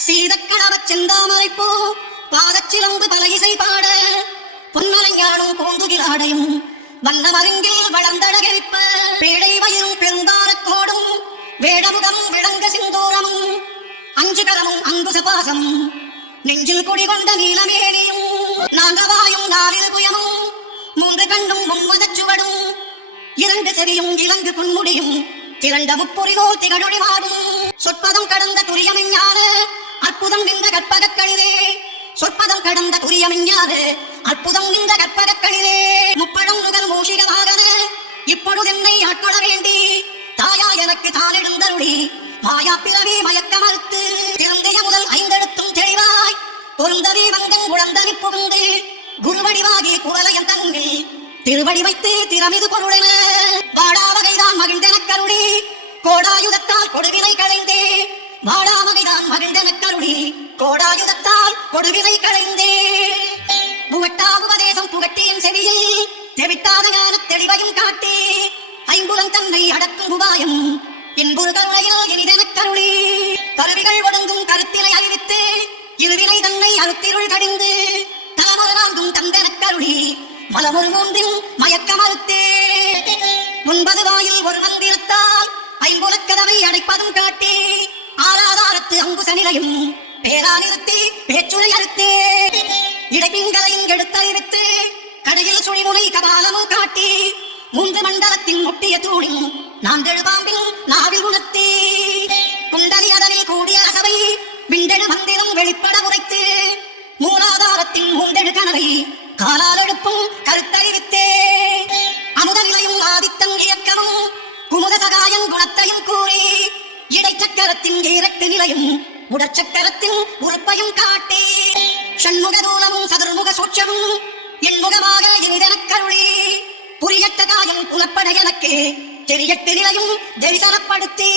சீதக்களவச் செந்தாமரை போ பாதச்சிலம்பு பல இசை பாட பொன்னலைஞானும் பூந்துகிலாடையும் வல்லமருங்கில் வளர்ந்தழகரிப்ப பேழை வயிறும் பெரும்பாரக்கோடும் வேடமுகம் விளங்க சிந்தூரமும் அஞ்சு கரமும் அங்குச பாசமும் நெஞ்சில் குடிகொண்ட நீலமேனியும் நாங்கவாயும் நாளில் புயமும் மூன்று கண்ணும் மும்மதச் சுவடும் இரண்டு செவியும் இலங்கு பொன்முடியும் திரண்ட முப்புரிகோல் திகழொழிவாடும் சொற்பதம் கடந்த துரியமெஞ்ஞான அற்புதம் நின்ற கற்பகக் கழிவே சொற்பதம் கடந்த துரியமெஞ்ஞான அற்புதம் நின்ற கற்பகக் கழிவே முப்பழம் முதல் இப்பொழுது என்னை ஆட்கொள்ள வேண்டி தாயா எனக்கு தானெடுந்தருளி. மாயா பிறவி மயக்க மறுத்து திறந்தைய முதல் ஐந்தெழுத்தும் தெளிவாய். பொருந்தவி வந்தன் குழந்தவி புகுந்து குருவடிவாகி குவலயம் தன்னில். திருவடி வைத்து திறமிது பொருளென வாடா வகைதான் மகிழ்ந்தெனக் கருளி. கோடாயுதத்தால் கொடுவினை களைந்தேன் கொடுவினை களைந்தே. புகட்டா உபதேசம் புகட்டியின் செவியில். தெவிட்டாத ஞான தெளிவையும் காட்டி. ஐம்புலம் தன்னை அடக்கும் உபாயம். என்புரு கருணையில் இனிதெனக் கருளி. கருவிகள் ஒடுங்கும் கருத்தினை அறிவித்து இருவினை தன்னை அழுத்திருள் கடிந்து. தலமொரு நான்கும் தந்தெனக் கருளி. மலமுறு மூன்றில் மயக்க மறுத்தே ஒன்பது வாயில் ஒரு வந்திருத்தால் ஐம்புலக்கதவை அடைப்பதும் காட்டி. ஆராதாரத்து அங்குச நிலையும். பேரா நிறுத்தி பேச்சுரை அறுத்தே. இடைப்பிங்களை எடுத்தறிவித்து கடையில் சுழிமுனை கபாலமும் காட்டி. மூன்று மண்டலத்தின் முட்டிய தூணின் நான் தெழுபாம்பின் நாவில் உணர்த்தி. குண்டலி அதனில் கூடிய அசவை விண்டெழு மந்திரம் வெளிப்பட உரைத்து. மூலாதாரத்தின் மூண்டெழு கனவை காலால் எழுப்பும் கருத்தறிவித்தே. அமுத நிலையும் ஆதித்தன் இயக்கமும் குமுத சகாயம் குணத்தையும் கூறி. இடைச்சக்கரத்தின் இரட்டு நிலையும் உடற்சக்கரத்தின் உறுப்பையும் காட்டே. ஷண்முக தூலமும் சதுர்முக சூட்சமும் என்முகமாக இனிதெனக் கருளே. புரியட்ட காயம் புலப்பட எனக்கு. தெரியட்டு நிலையும் தரிசனப்படுத்தி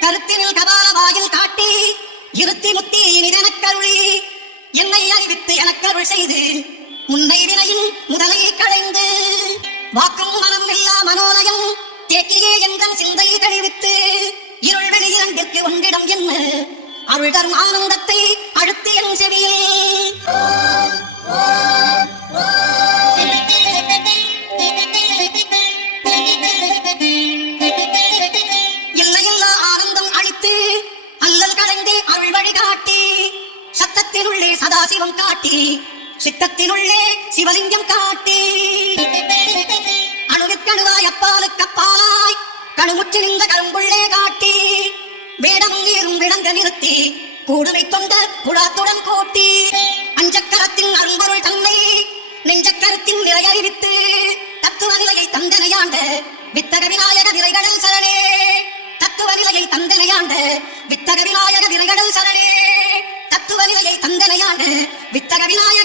கருத்தினில் கபால வாயில் காட்டி. இருத்தி முத்தி இனிதெனக் கருளி. என்னை அறிவித்து எனக்கருள் செய்து முன்னை வினையின் முதலை களைந்து. வாக்கும் மனம் இல்லா மனோலயம் தேக்கியே எங்கள் சிந்தையை தெளிவித்து. இருள் வெளி இரண்டிற்கு ஒன்றிடம் என்ன? அருள் தரும் ஆனந்தத்தை அழுத்தி என் செவியில். எல்லையில்லா ஆனந்தம் அழித்து அல்லல் கடைந்து அருள் வழிகாட்டி சத்தத்தினுள்ளே சதாசிவம் காட்டி சித்தத்தினுள்ளே சிவலிங்கம் காட்டி. அணுவிற்கணுவாய் அப்பாலுக்கு அப்பாலாய் கணுமுற்று நின்ற கரும்புள்ளே காட்டி நிறுத்தி கூடுமை தொண்ட புழாத்துடன் கூட்டி அஞ்சக்கரத்தின் அரும்பொருள் தன்னை நெஞ்சக்கரத்தின் நிலை அறிவித்து தத்துவ நிலையை தந்தனையாண்ட வித்தக விநாயக விரைகளில் சரணே. தத்துவ நிலையை தந்தனையாண்ட வித்தக விநாயக விரைகளில் சரணே. தத்துவ நிலையை தந்தனையாண்ட வித்தக விநாயக